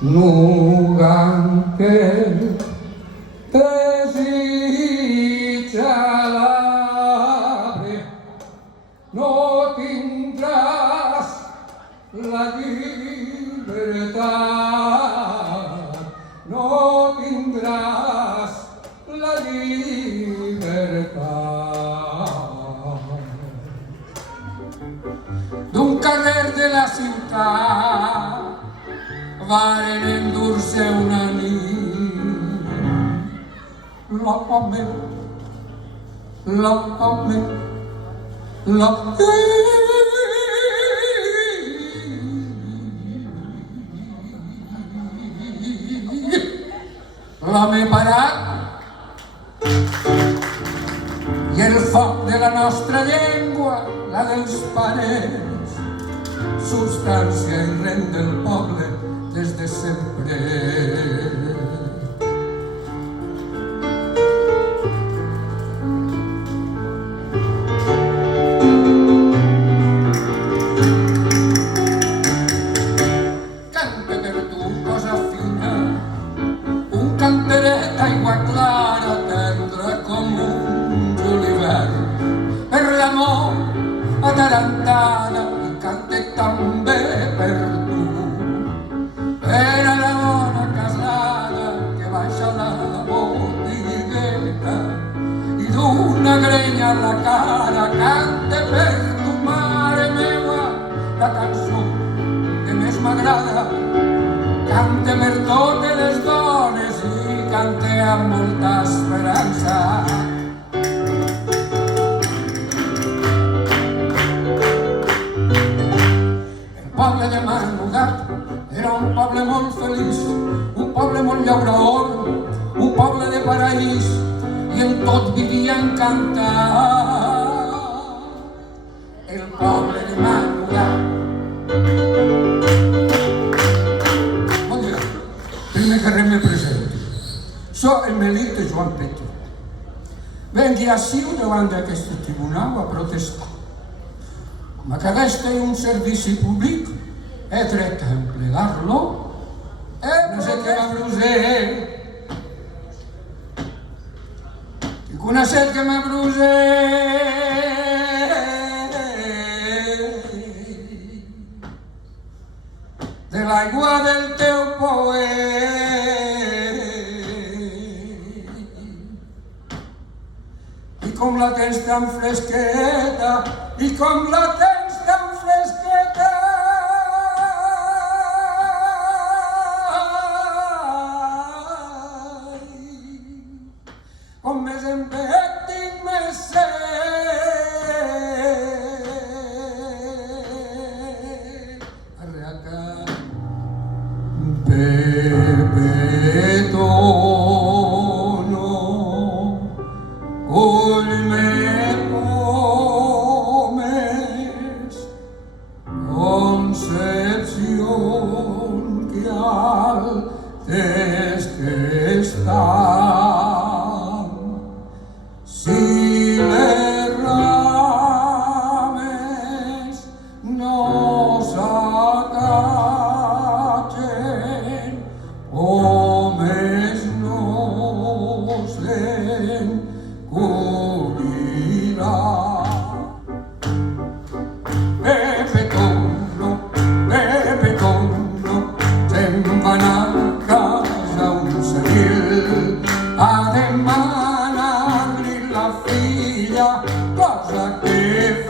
Nunca que desitja l'arbre, no tindràs la llibertat, no tindràs la llibertat. D'un carrer de la ciutat varen endur-se una nit, l'home, l'home parat i el foc de la nostra llengua, la dels pares, substància i rem del poble des de sempre. Canta per tu, cosa fina, un canteret d'aigua clara, tendre com un julivert, per l'amor atarantada i cante també per tu. Era la dona casada que baixa la botigueta i d'una grenya a la cara cante per tu, mare meua, la cançó que més m'agrada. Cante per totes les dones i cante amb molta esperança. El poble de Manugat era un poble molt feliç, un poble molt llaurador, un poble de paraís, i en tot vivia encantat. El poble de Manugat. Bon dia. Primer que res me presenti. Soc el Melit de Joan Petro. Vengui ací davant d'aquest tribunal a protestar. Com que aquest és un servici públic, he dret a emplear-lo. No sé què m'abrusé. Tinc una set que m'abrusé. De l'aigua del teu poet. I com la tens tan fresqueta, i com la tens tan fresqueta, com més em veig tinc més set. Arreaca Pepetono, ull me pomes, Concepción que altes que están. Si les rames no s'acachen, homes no se'n cobrirà. Pepetono, se'n va anar a casa un senil a demanar-li la filla, cosa que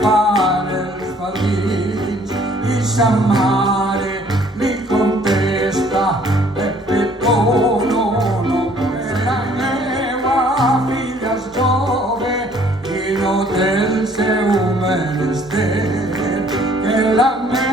fan els padrins, i sa mare li contesta: Pepetono, no, la meva filla és jove i no té el seu menester, que la meva